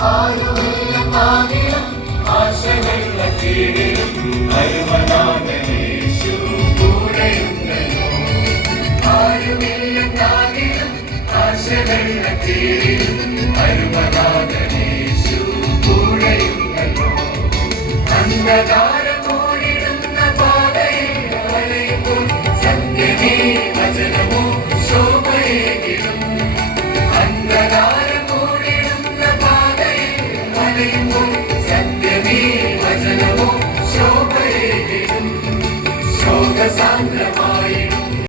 ആരുമില്ലെന്നാകിലും ആശകളുടെ കീഴിലും അരുമനാഥനേശു കൂടെയുണ്ടല്ലോ. ആരുമില്ലെന്നാകിലും ആശകളുടെ കീഴിലും അരുമനാഥനേശു കൂടെയുണ്ടല്ലോ. അന്ധകാരം മൂടിടുന്ന പാതയിൽ വലയുമ്പോൾ സത്യമേ വചനമോ ശോഭയേകിടും. അന്ധകാരം മൂടിടുന്ന പാതയിൽ വലയുമ്പോൾ സത്യമേ വചനമോ ശോഭയേകിടും. ശോകസാന്ദ്രമായി